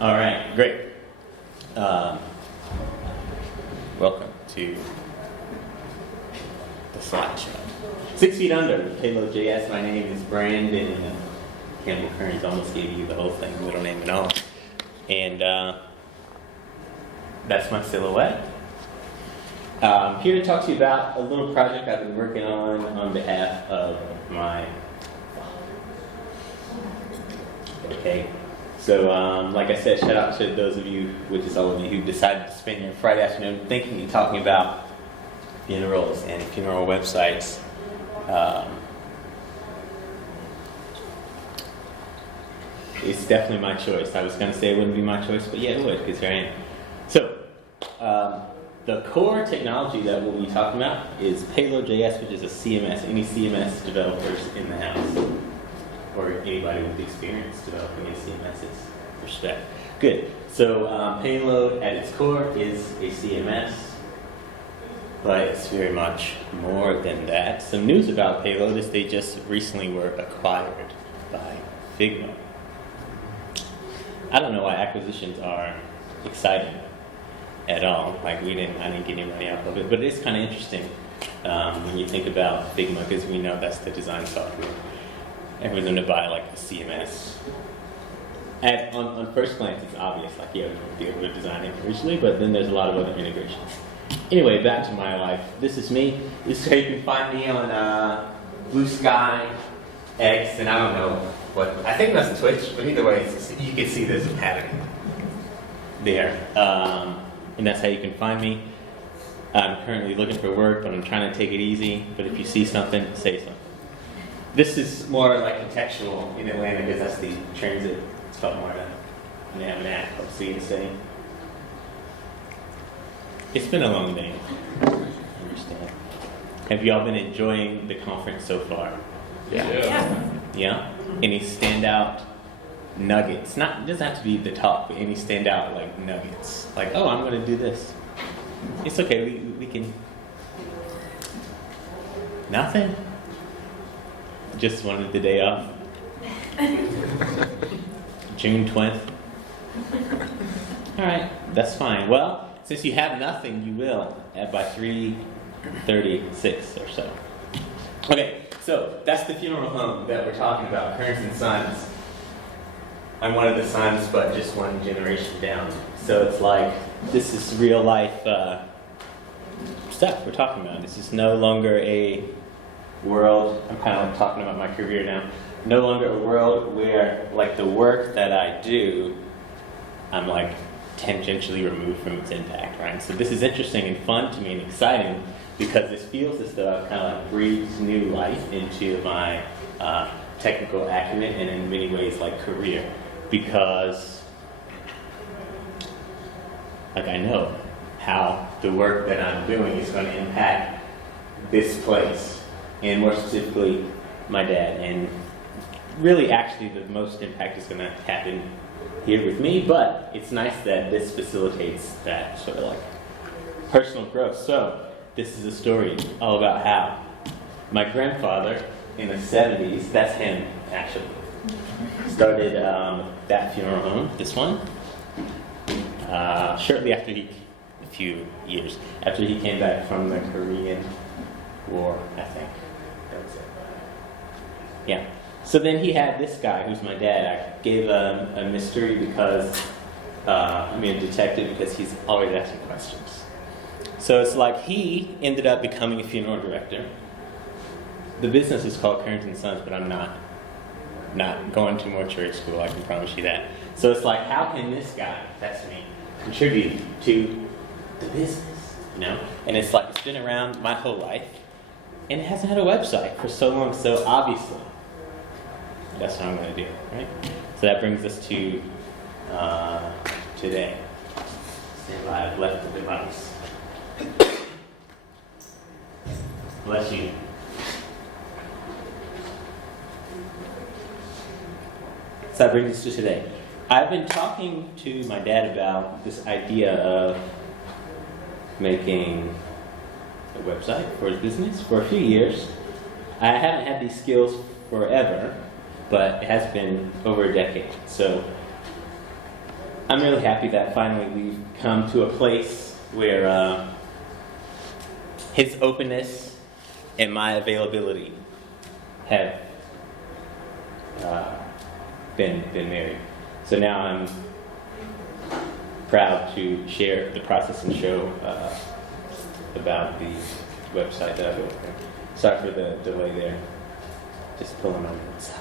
All right, great. Welcome to the slideshow. 6 feet under with Payload JS. My name is Brandon. Campbell-Kearns almost gave you the whole thing, middle name and all. And that's my silhouette. I'm here to talk to you about a little project I've been working on behalf of my father. Okay. So, like I said, shout out to those of you, which is all of you, who decided to spend your Friday afternoon thinking and talking about funerals and funeral websites. It's definitely my choice. I was going to say it wouldn't be my choice, but yeah, it would, because here I am. So, the core technology that we'll be talking about is Payload JS, which is a CMS. Any CMS developers in the house, or anybody with experience developing a CMS is respect. Good. So Payload at its core is a CMS, but it's very much more than that. Some news about Payload is they just recently were acquired by Figma. I don't know why acquisitions are exciting at all. Like I didn't get any money out of it, but it is kind of interesting when you think about Figma, because we know that's the design software. Everyone's going to buy like a CMS. On first glance, it's obvious, like, yeah, we won't be able to design it originally, but then there's a lot of other integrations. Anyway, back to my life. This is me. This is how you can find me on Blue Sky, X, and I don't know what. I think that's Twitch, but either way, you can see there's a pattern there. And that's how you can find me. I'm currently looking for work, but I'm trying to take it easy. But if you see something, say something. This is more like contextual in Atlanta because that's the transit. It's called Marta. And they have an app called See and Say. It's been a long day. I understand. Have y'all been enjoying the conference so far? Yeah? Any standout nuggets? It doesn't have to be the talk, but any standout like nuggets. Like, oh, I'm going to do this. It's okay. We can. Nothing. Just wanted the day off. June 20th. All right, that's fine. Well, since you have nothing, you will by 3:36 or so. Okay, so that's the funeral home that we're talking about, Kearns and Sons. I'm one of the sons, but just one generation down. So it's like, this is real life stuff we're talking about. This is no longer a world, I'm kind of like talking about my career now, no longer a world where like the work that I do, I'm like tangentially removed from its impact, right? So this is interesting and fun to me and exciting because this feels as though I've kind of like breathed new life into my technical acumen and in many ways like career, because like I know how the work that I'm doing is going to impact this place. And more specifically, my dad. And really, actually, the most impact is going to happen here with me, but it's nice that this facilitates that sort of like personal growth. So, this is a story all about how my grandfather in the 70s, that's him actually, started that funeral home, this one, shortly after a few years after he came back from the Korean War, I think. Yeah. So then he had this guy, who's my dad. I gave a mystery because, a detective, because he's always asking questions. So it's like he ended up becoming a funeral director. The business is called Kearns and Sons, but I'm not going to mortuary school, I can promise you that. So it's like, how can this guy, that's me, contribute to the business, you know? And it's like, it's been around my whole life, and it hasn't had a website for so long, so obviously, that's what I'm going to do, right? So that brings us to today. Stand by, I've left the device. Bless you. So that brings us to today. I've been talking to my dad about this idea of making a website for his business for a few years. I haven't had these skills forever, but it has been over a decade. So I'm really happy that finally we've come to a place where his openness and my availability have been married. So now I'm proud to share the process and show about the website that I built. Sorry for the delay there. Just pulling my notes.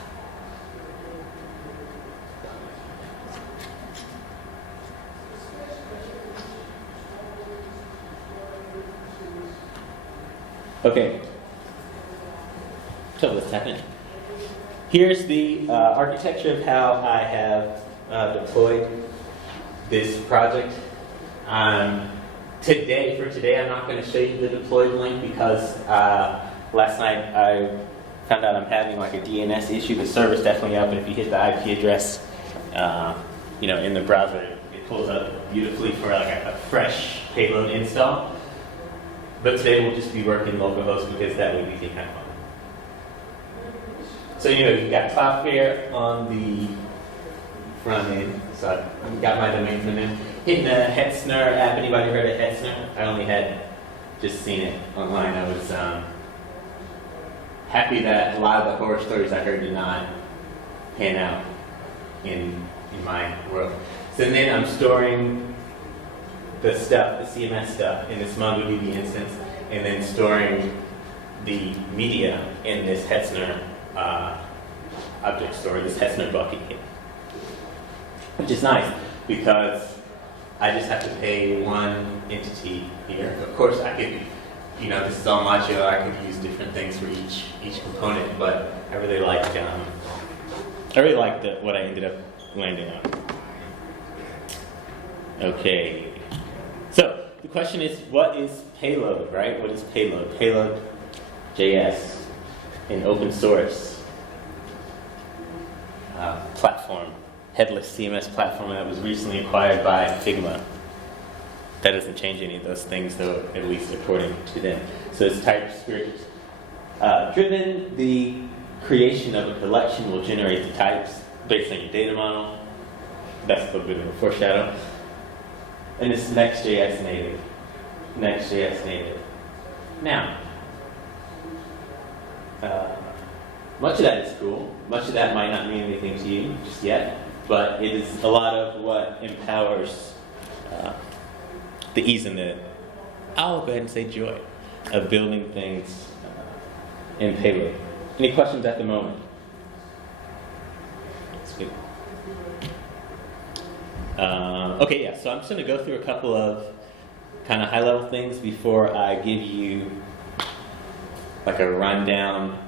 Okay, so let's tap in. Here's the architecture of how I have deployed this project. For today, I'm not going to show you the deployed link because last night I found out I'm having like a DNS issue. The server's definitely up, and if you hit the IP address, in the browser, it pulls up beautifully for like a fresh payload install. But today we'll just be working localhost because that way we can have fun. So you've got Cloudflare on the front end. So I've got my domain from them. Hitting the Hetzner app. Anybody heard of Hetzner? I only had just seen it online. I was happy that a lot of the horror stories I heard did not pan out in my world. So then I'm storing the stuff, the CMS stuff, in this MongoDB instance, and then storing the media in this Hetzner object store, this Hetzner bucket here. Which is nice because I just have to pay one entity here. Of course, I could, this is all modular. I could use different things for each component, but I really like what I ended up landing on. Okay. So the question is, what is Payload, right? What is Payload? Payload JS, an open source platform, headless CMS platform that was recently acquired by Figma. That doesn't change any of those things, though, at least according to them. So it's TypeScript driven. The creation of a collection will generate the types based on your data model. That's a little bit of a foreshadow. And it's Next.js native. Next.js native. Now, much of that is cool. Much of that might not mean anything to you just yet, but it is a lot of what empowers the ease and I'll go ahead and say joy of building things in Payload. Any questions at the moment? That's good. Okay, yeah, so I'm just going to go through a couple of kind of high-level things before I give you like a rundown,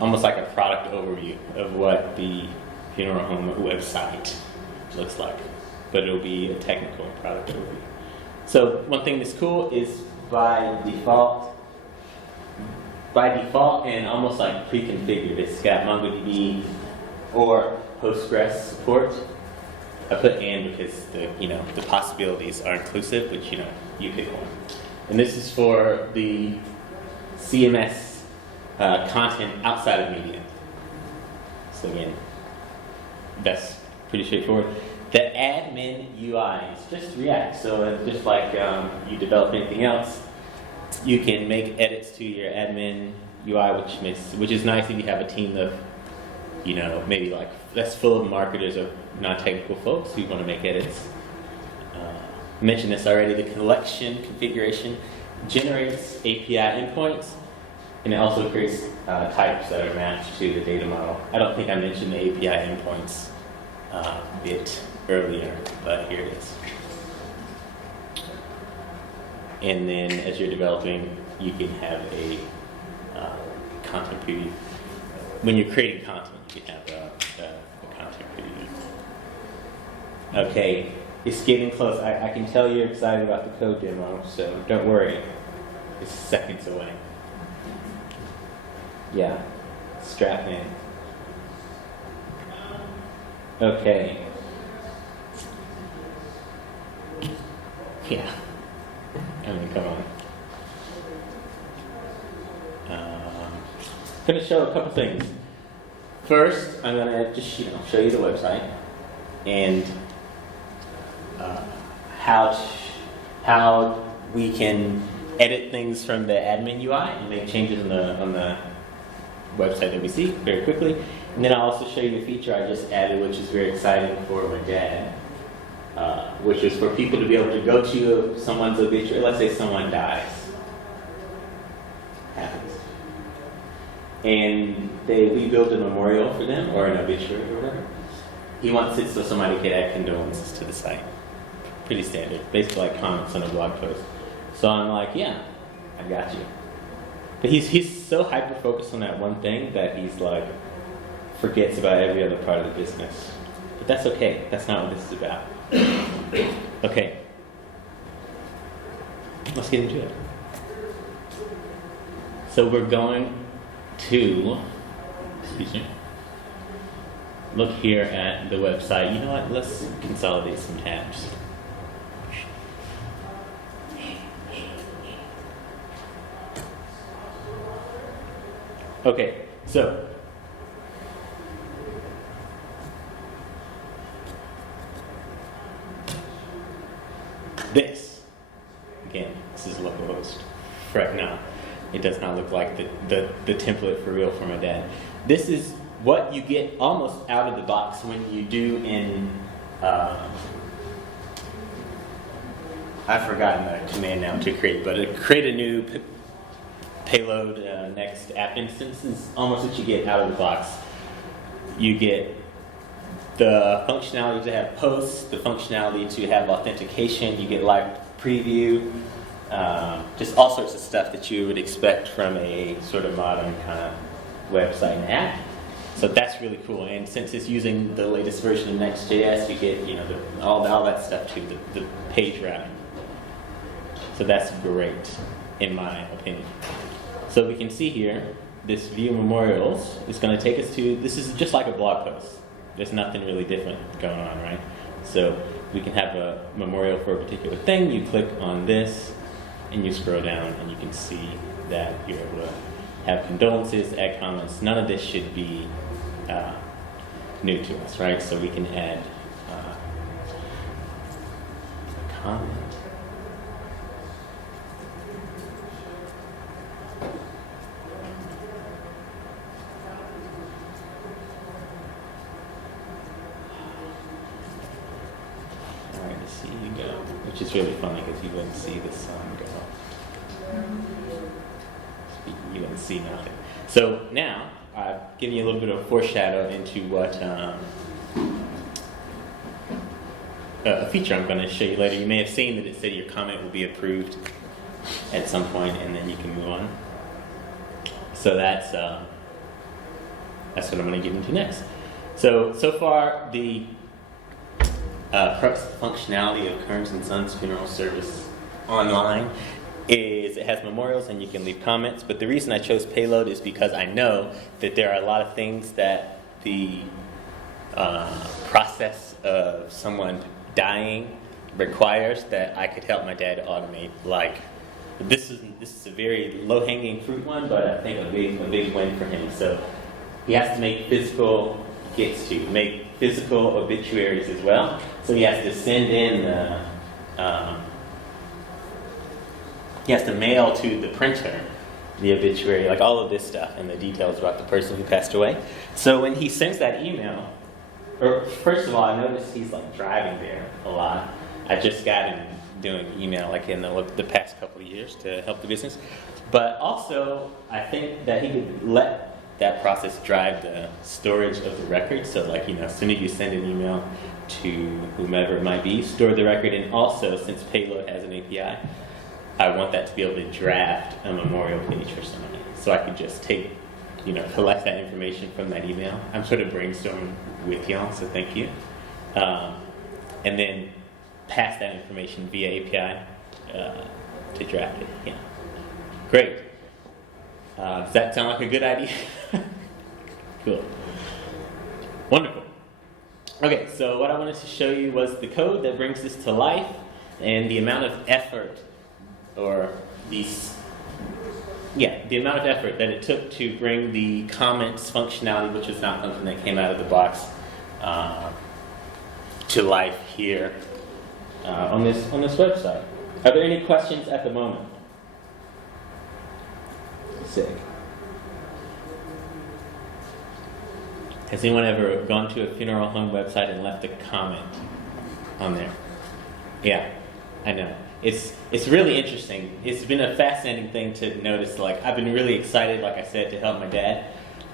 almost like a product overview of what the funeral home website looks like. But it'll be a technical product overview. So one thing that's cool is by default and almost like pre-configured, it's got MongoDB or Postgres support. I put "and" because the possibilities are inclusive, but you pick one. And this is for the CMS content outside of media. So again, that's pretty straightforward. The admin UI is just React, so just like you develop anything else, you can make edits to your admin UI, which is nice if you have a team of maybe like that's full of marketers or non-technical folks who want to make edits. I mentioned this already. The collection configuration generates API endpoints, and it also creates types that are matched to the data model. I don't think I mentioned the API endpoints bit earlier, but here it is. And then as you're developing, you can have a content preview. When you're creating content, you can have a content preview. Okay, it's getting close. I can tell you're excited about the code demo, so don't worry. It's seconds away. Yeah, strap in. Okay. Yeah. I mean, come on. I'm going to show a couple things. First, I'm going to just show you the website, and how we can edit things from the admin UI and make changes on the website that we see very quickly. And then I'll also show you a feature I just added, which is very exciting for my dad, which is for people to be able to go to someone's obituary. Let's say someone dies. Happens. And we build a memorial for them, or an obituary or whatever. He wants it so somebody can add condolences to the site. Pretty standard, basically like comments on a blog post. So I'm like, yeah, I got you. But he's so hyper-focused on that one thing that he's like, forgets about every other part of the business. But that's okay, that's not what this is about. Okay, let's get into it. So we're going to, excuse me, look here at the website. You know what, let's consolidate some tabs. Okay, so this is localhost. Right now, it does not look like the template for real for my dad. This is what you get almost out of the box when you do in. I've forgotten the command now to create, but create a new Payload next app instance is almost what you get out of the box. You get the functionality to have posts, the functionality to have authentication, you get live preview, just all sorts of stuff that you would expect from a sort of modern kind of website and app. So that's really cool. And since it's using the latest version of Next.js, you get all that stuff too, the page routing. So that's great, in my opinion. So we can see here, this view memorials is going to take us to, this is just like a blog post. There's nothing really different going on, right? So we can have a memorial for a particular thing. You click on this, and you scroll down, and you can see that you're able to have condolences, add comments. None of this should be new to us, right? So we can add a comment. Which is really funny because you wouldn't see the sun go. You wouldn't see nothing. So now, I've given you a little bit of a foreshadow into what a feature I'm going to show you later. You may have seen that it said your comment will be approved at some point, and then you can move on. So that's what I'm going to get into next. So far, the functionality of Kearns & Sons Funeral Service Online is it has memorials and you can leave comments, but the reason I chose Payload is because I know that there are a lot of things that the process of someone dying requires that I could help my dad automate. Like, this is a very low-hanging fruit one, but I think a big win for him. So he has to make physical obituaries as well. So he has to send in he has to mail to the printer the obituary, like all of this stuff and the details about the person who passed away. So when he sends that email, or first of all, I noticed he's like driving there a lot. I just got him doing email like in the past couple of years to help the business. But also, I think that he could let that process drive the storage of the record. So like, as soon as you send an email to whomever it might be, store the record. And also, since Payload has an API, I want that to be able to draft a memorial page for somebody. So I could just collect that information from that email. I'm sort of brainstorming with y'all, so thank you. And then pass that information via API to draft it. Yeah. Great. Does that sound like a good idea? Cool. Wonderful. Okay, so what I wanted to show you was the code that brings this to life and the amount of effort the amount of effort that it took to bring the comments functionality, which is not something that came out of the box, to life here on this website. Are there any questions at the moment? Sick. Has anyone ever gone to a funeral home website and left a comment on there? Yeah, I know. It's really interesting. It's been a fascinating thing to notice. Like, I've been really excited, like I said, to help my dad,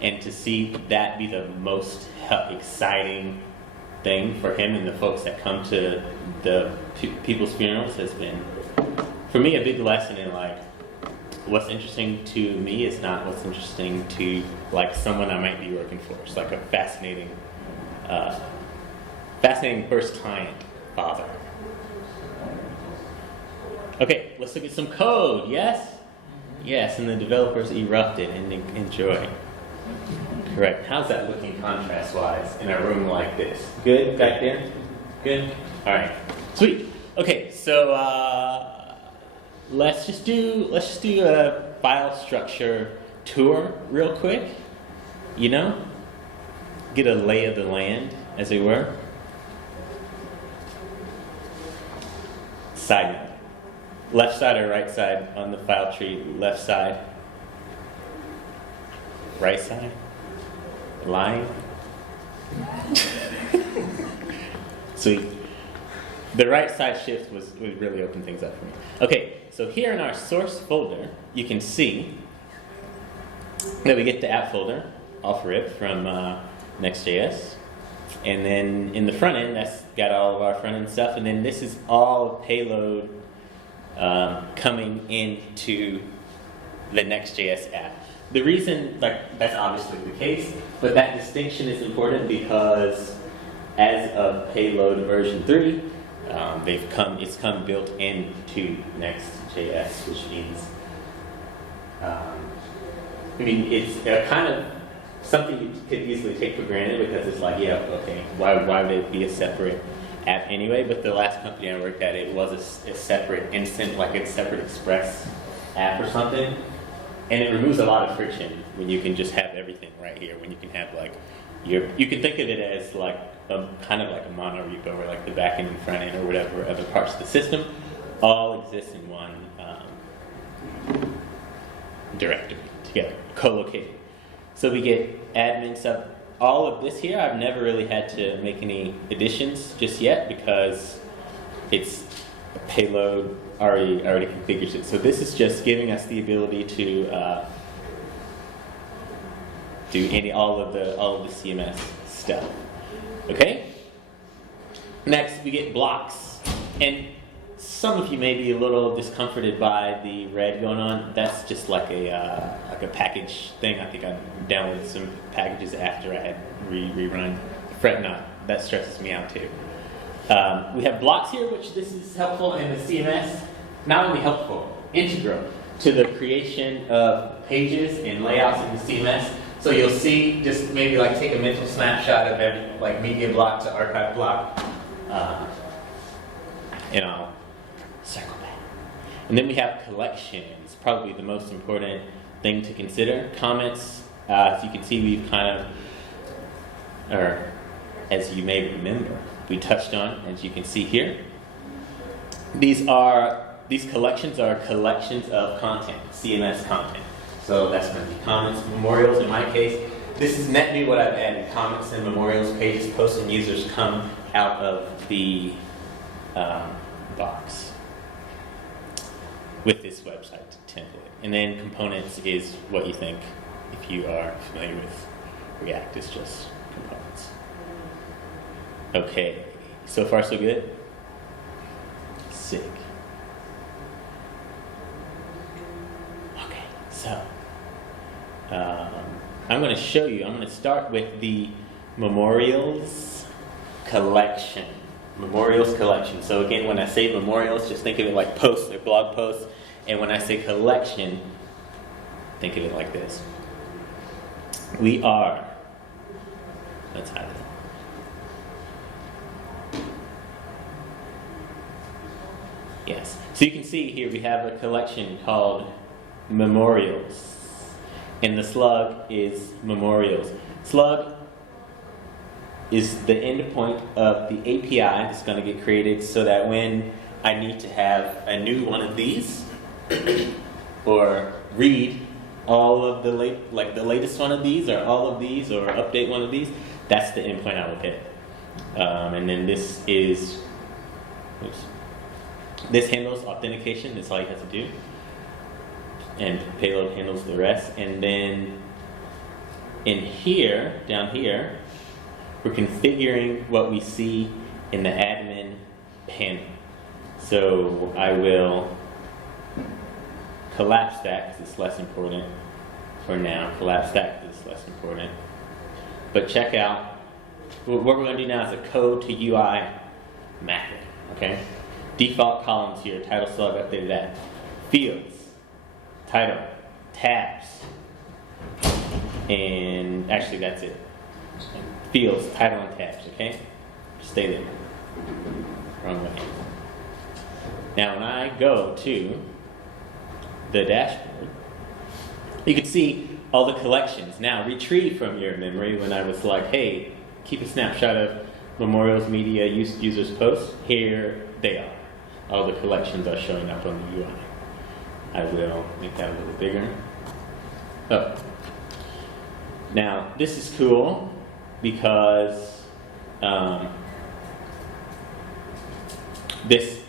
and to see that be the most exciting thing for him and the folks that come to the people's funerals has been, for me, a big lesson in like, what's interesting to me is not what's interesting to like someone I might be working for. It's like a fascinating first-time father. Okay, let's look at some code. Yes? Yes, and the developers erupted and enjoy. Correct. How's that looking contrast-wise in a room like this? Good back there? Good? All right. Sweet. Okay, so let's just do a file structure tour real quick. You know? Get a lay of the land, as it were. Side note. Left side or right side on the file tree? Left side. Right side? Lying? Sweet. The right side shift would really open things up for me. Okay, so here in our source folder, you can see that we get the app folder off rip from Next.js. And then in the front end, that's got all of our front end stuff. And then this is all Payload coming into the Next.js app. The reason, like, that's obviously the case, but that distinction is important because as of Payload version 3, it's come built into Next.js, which means, it's kind of something you could easily take for granted because it's like, yeah, okay, why would it be a separate app anyway? But the last company I worked at, it was a separate instant, like a separate Express app or something. And it removes a lot of friction when you can just have everything right here. When you can have like you can think of it as like kind of like a mono repo where like the back end and front end or whatever other parts of the system all exist in one directory together, co-located. So we get admin stuff. All of this here, I've never really had to make any additions just yet because it's a Payload already configures it. So this is just giving us the ability to do all of the CMS stuff. Okay. Next, we get blocks, and some of you may be a little discomforted by the red going on. That's just like a package thing. I think I downloaded some packages after I had rerun. Fret not. That stresses me out too. We have blocks here, which this is helpful in the CMS. Not only helpful, integral to the creation of pages and layouts in the CMS. So you'll see, just maybe like take a mental snapshot of every like media block to archive block, and I'll circle back. And then we have collections, probably the most important thing to consider. Comments, as you can see, we've kind of, or as you may remember, we touched on, as you can see here. These collections are collections of content, CMS content. So that's going to be comments, memorials in my case. This is net new what I've added. Comments and memorials, pages, posts, and users come out of the box with this website template. And then components is what you think, if you are familiar with React, it's just components. Okay, so far so good? Sick. Okay, so I'm going to show you, I'm going to start with the memorials collection. Memorials collection. So again, when I say memorials, just think of it like posts or blog posts. And when I say collection, think of it like this. We are, let's hide it. Yes. So you can see here we have a collection called memorials. And the slug is memorials. Slug is the endpoint of the API that's going to get created so that when I need to have a new one of these or read all of the the latest one of these or all of these or update one of these, that's the endpoint I will hit. And then this is, this handles authentication. That's all you have to do. And Payload handles the rest. And then in here, down here, we're configuring what we see in the admin panel. So I will collapse that because it's less important for now. Collapse that because it's less important. But check out, what we're going to do now is a code to UI mapping. Okay? Default columns here, title, so I've updated that. Fields, title, tabs, and actually that's it. Fields, title, and tabs, okay? Stay there. Wrong way. Now when I go to the dashboard, you can see all the collections now retrieved from your memory when I was like, hey, keep a snapshot of Memorials, Media, Users Posts. Here they are. All the collections are showing up on the UI. I will make that a little bigger. Oh. Now, this is cool because this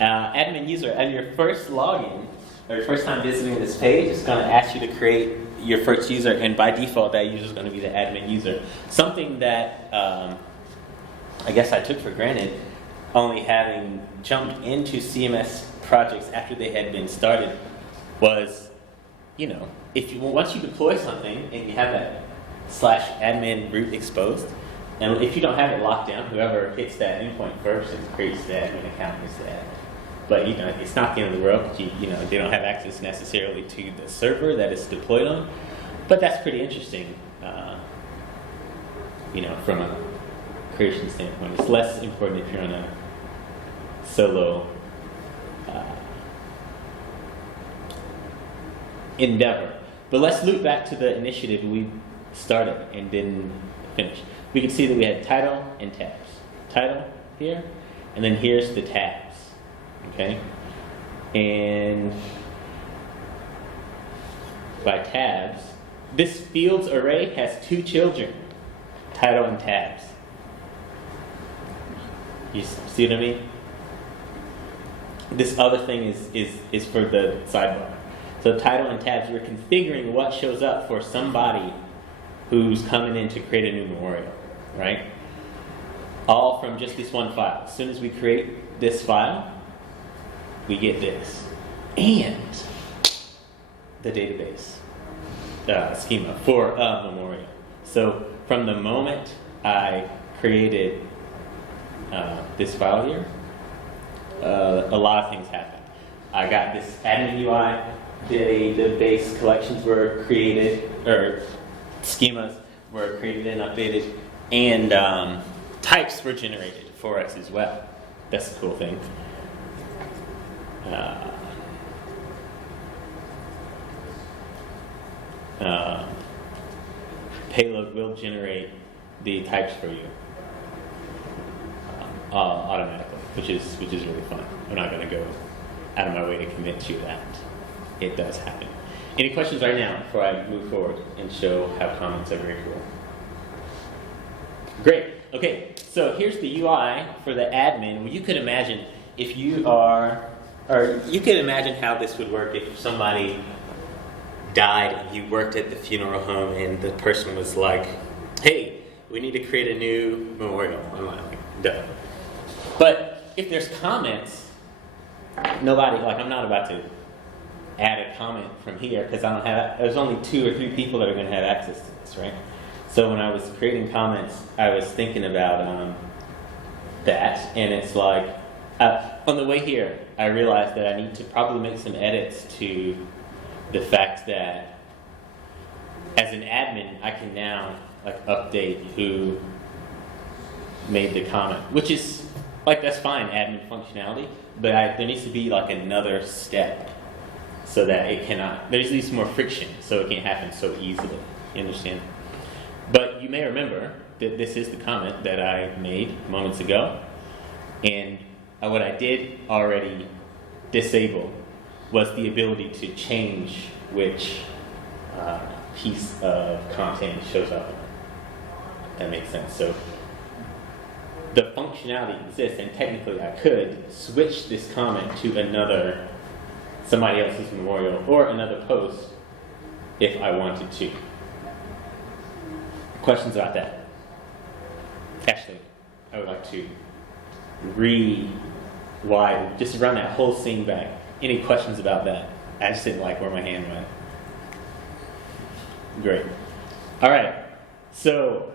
admin user, at your first login, or your first time visiting this page, it's going to ask you to create your first user, and by default, that user is going to be the admin user. Something that I guess I took for granted, only having jumped into CMS projects after they had been started, was, you know, once you deploy something and you have that /admin root exposed, and if you don't have it locked down, whoever hits that endpoint first and creates the admin account is the admin. But you know, it's not the end of the world because you know they don't have access necessarily to the server that it's deployed on. But that's pretty interesting, you know, from a creation standpoint. It's less important if you're on a solo endeavor. But let's loop back to the initiative we started and didn't finish. We can see that we had title and tabs. Title here, and then here's the tabs. Okay? And by tabs, this fields array has two children, title and tabs. You see what I mean? This other thing is for the sidebar. So title and tabs, we're configuring what shows up for somebody who's coming in to create a new memorial, right? All from just this one file. As soon as we create this file, we get this. And the database schema for a memorial. So from the moment I created this file here, a lot of things happened. I got this admin UI, the base collections were created, or schemas were created and updated, and types were generated for us as well. That's a cool thing. Payload will generate the types for you automatically, which is really fun. I'm not going to go out of my way to convince you that it does happen. Any questions right now before I move forward and show how comments are very cool? Great. Okay, so here's the UI for the admin. Well, you could imagine if you are, or you could imagine how this would work if somebody died and you worked at the funeral home and the person was like, hey, we need to create a new memorial. I'm like, duh. But if there's comments, nobody, like I'm not about to add a comment from here because I don't have, there's only 2 or 3 people that are going to have access to this, right? So when I was creating comments, I was thinking about that, and it's like, on the way here, I realized that I need to probably make some edits to the fact that as an admin, I can now like update who made the comment, which is like, that's fine, admin functionality, but there needs to be like another step so that it cannot, there needs more friction so it can't happen so easily, you understand? But you may remember that this is the comment that I made moments ago. And what I did already disable was the ability to change which piece of content shows up. If that makes sense. So the functionality exists, and technically I could switch this comment to somebody else's memorial or another post if I wanted to. Questions about that? Actually, I would like to just run that whole scene back. Any questions about that? I just didn't like where my hand went. Great. All right. So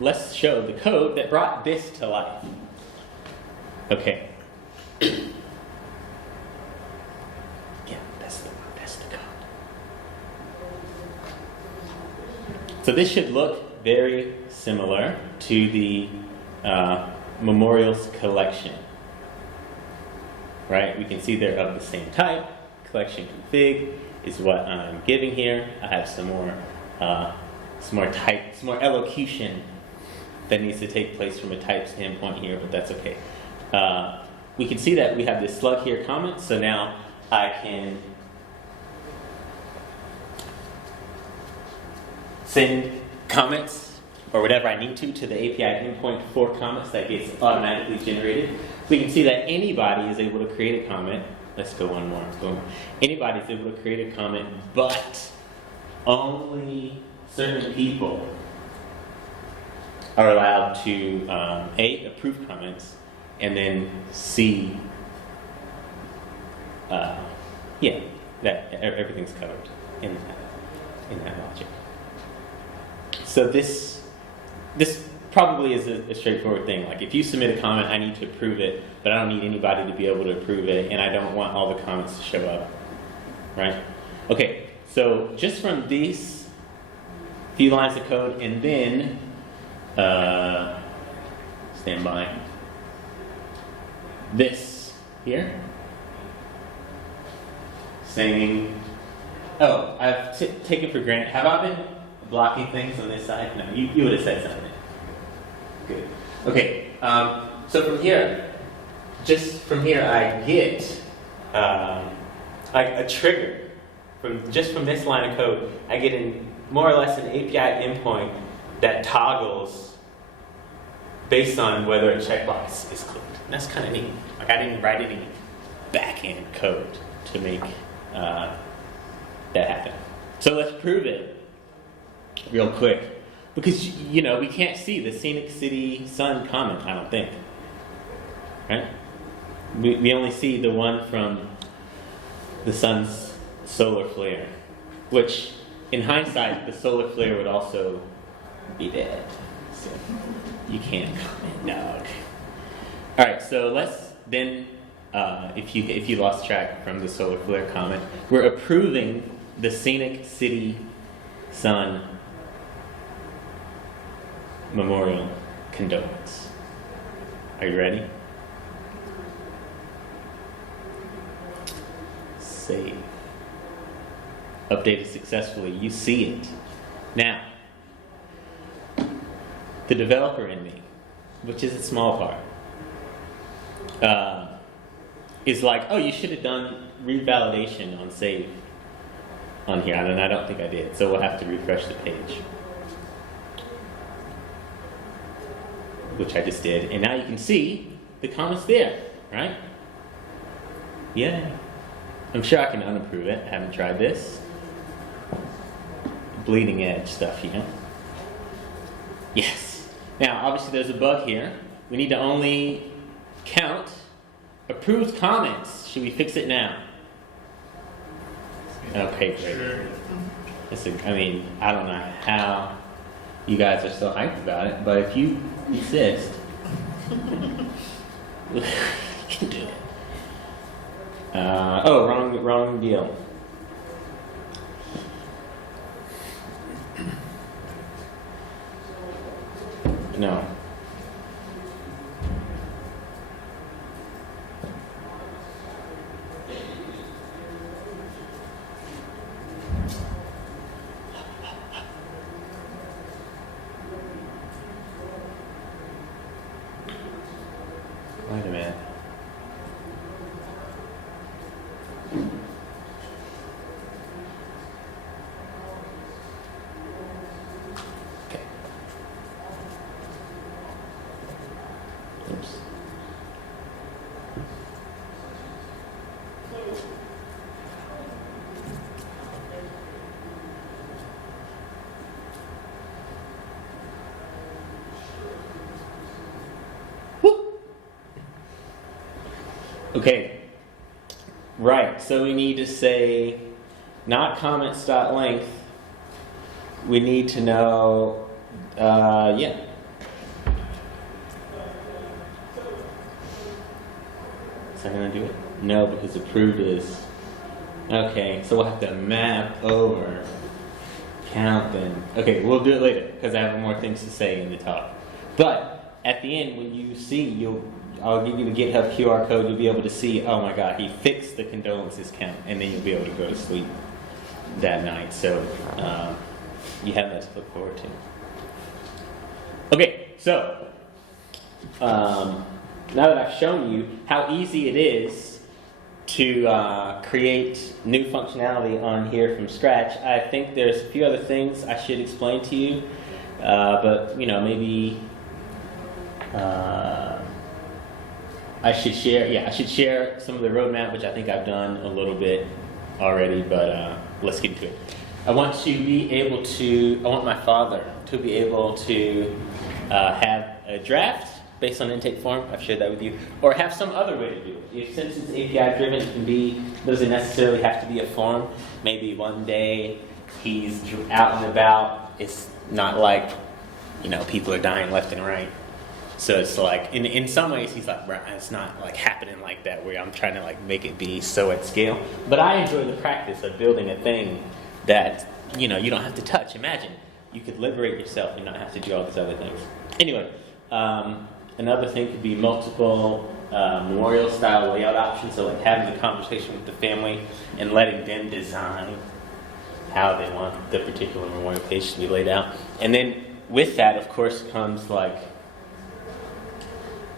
let's show the code that brought this to life. Okay. Yeah, that's the code. So this should look very similar to the memorials collection. Right? We can see they're of the same type. Collection config is what I'm giving here. I have some more elocution that needs to take place from a type standpoint here, but that's okay. We can see that we have this slug here comment, so now I can send comments or whatever I need to the API endpoint for comments that gets automatically generated. We can see that anybody is able to create a comment. Let's go one more. Boom. Anybody is able to create a comment, but only certain people are allowed to approve comments, and then C, that everything's covered in that logic. So this probably is a straightforward thing. Like if you submit a comment, I need to approve it, but I don't need anybody to be able to approve it, and I don't want all the comments to show up, right? Okay, so just from these few lines of code, and then stand by this here, saying, oh, I've taken for granted. Have I been blocking things on this side? No, you would have said something. Good. Okay, so from here, I get a trigger. From this line of code, I get more or less an API endpoint that toggles based on whether a checkbox is clicked. And that's kind of neat. Like I didn't write any back-end code to make that happen. So let's prove it real quick. Because, we can't see the Scenic City Sun comment, I don't think. Right? We only see the one from the sun's solar flare. Which, in hindsight, the solar flare would also be dead. So, you can't comment. No. Okay. Alright, so let's then, if you lost track from the solar flare comment, we're approving the Scenic City Sun memorial condolence. Are you ready? Save. Updated successfully. You see it. Now, the developer in me, which is a small part, is like, oh, you should have done revalidation on save on here, and I don't think I did, so we'll have to refresh the page. Which I just did, and now you can see the comment's there, right? Yeah. I'm sure I can unapprove it. I haven't tried this. Bleeding edge stuff, Yes. Now, obviously there's a bug here. We need to only count approved comments. Should we fix it now? Okay, great. I don't know how you guys are so hyped about it, but if you insist, you can do it. Wrong deal. No. Okay, right, so we need to say not comments.length. We need to know, yeah. Is that going to do it? No, because approved is, okay, so we'll have to map over count then. Okay, we'll do it later because I have more things to say in the talk. But at the end, when you see, I'll give you the GitHub QR code. You'll be able to see, oh my God, he fixed the condolences count, and then you'll be able to go to sleep that night. So you have that to look forward to. Okay, so now that I've shown you how easy it is to create new functionality on here from scratch, I think there's a few other things I should explain to you, but maybe I should share some of the roadmap, which I think I've done a little bit already, but let's get into it. I want my father to be able to have a draft based on intake form. I've shared that with you, or have some other way to do it. Since it's API driven, it doesn't necessarily have to be a form. Maybe one day he's out and about. It's not like people are dying left and right. So it's like in some ways he's like, it's not like happening like that where I'm trying to like make it be so at scale. But I enjoy the practice of building a thing that you don't have to touch. Imagine you could liberate yourself and not have to do all these other things. Anyway. Another thing could be multiple memorial style layout options, so like having the conversation with the family and letting them design how they want the particular memorial page to be laid out. And then with that, of course, comes like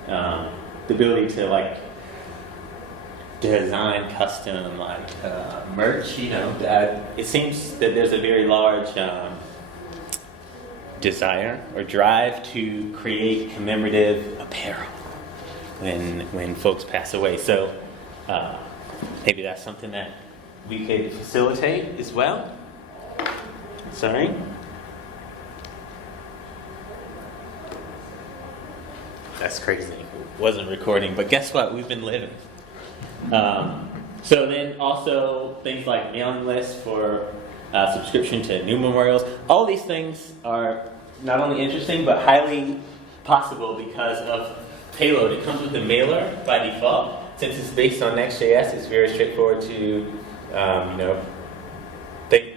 the ability to like design custom merch. It seems that there's a very large desire or drive to create commemorative apparel when folks pass away. So maybe that's something that we could facilitate as well. Sorry. That's crazy. Wasn't recording, but guess what? We've been living. So then also things like mailing lists for subscription to new memorials. All these things are not only interesting, but highly possible because of Payload. It comes with a mailer by default. Since it's based on Next.js, it's very straightforward to, think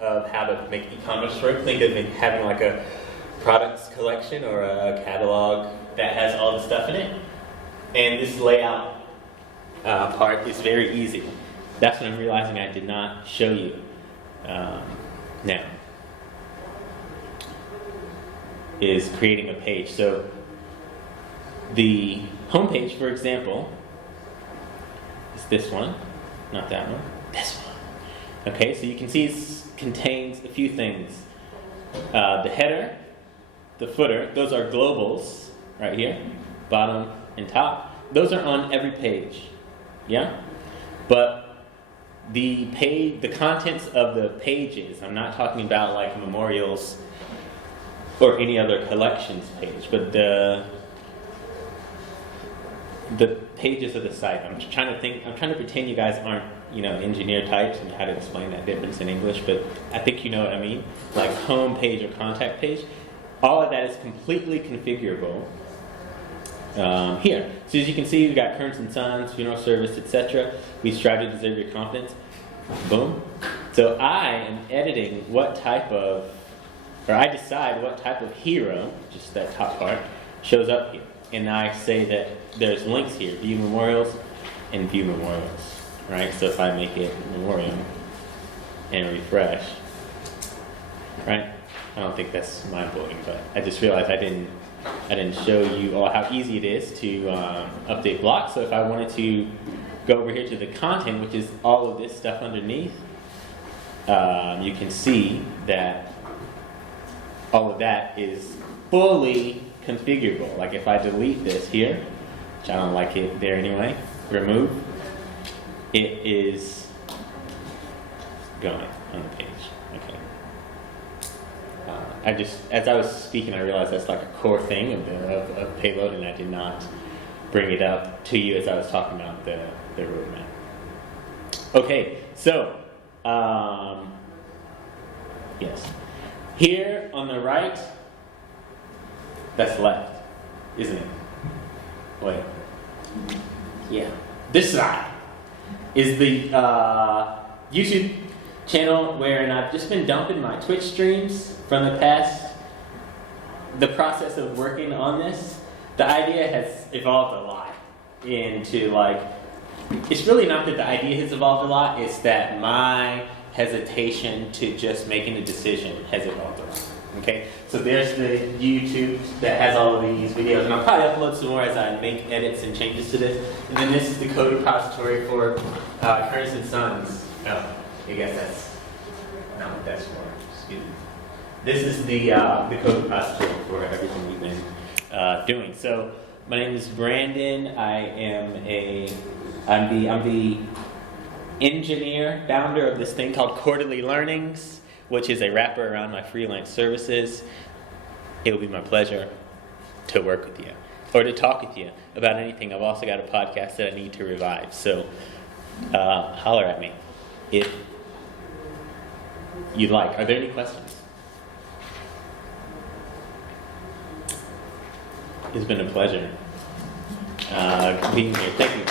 of how to make e-commerce work. Think of it having like a products collection or a catalog that has all the stuff in it. And this layout part is very easy. That's what I'm realizing I did not show you. Now is creating a page. So the home page, for example, is this one, not that one, this one. Okay, so you can see it contains a few things. The header, the footer, those are globals right here, bottom and top. Those are on every page, yeah? But the contents of the pages, I'm not talking about like memorials or any other collections page, but the pages of the site. I'm trying to pretend you guys aren't, engineer types and how to explain that difference in English, but I think you know what I mean. Like home page or contact page. All of that is completely configurable here. So as you can see, we've got Kearns and Sons, funeral service, etc. We strive to deserve your confidence. Boom. So I am editing I decide what type of hero, just that top part, shows up here. And I say that there's links here, view memorials and view memorials, right? So if I make it memorial and refresh, right? I don't think that's mind-blowing, but I just realized I didn't show you all how easy it is to update blocks. So if I wanted to go over here to the content, which is all of this stuff underneath, you can see that all of that is fully configurable. Like if I delete this here, which I don't like it there anyway, remove, it is going on the page. Okay. As I was speaking, I realized that's like a core thing of Payload, and I did not bring it up to you as I was talking about the roadmap. Okay, so yes, here on the right, that's left, isn't it? Wait, yeah, this side is the YouTube channel where I've just been dumping my Twitch streams from the past. The process of working on this, the idea has evolved a lot into like, it's really not that the idea has evolved a lot, it's that my hesitation to just making a decision has evolved a lot. Okay, so there's the YouTube that has all of these videos, and I'll probably upload some more as I make edits and changes to this. And then this is the code repository for Kearns and Sons. Oh, I guess that's not what that's for. Excuse me. This is the code repository for everything we've been doing. So my name is Brandon. I'm the engineer, founder of this thing called Quarterly Learnings, which is a wrapper around my freelance services. It will be my pleasure to work with you or to talk with you about anything. I've also got a podcast that I need to revive. So holler at me if you'd like. Are there any questions? It's been a pleasure being here. Thank you.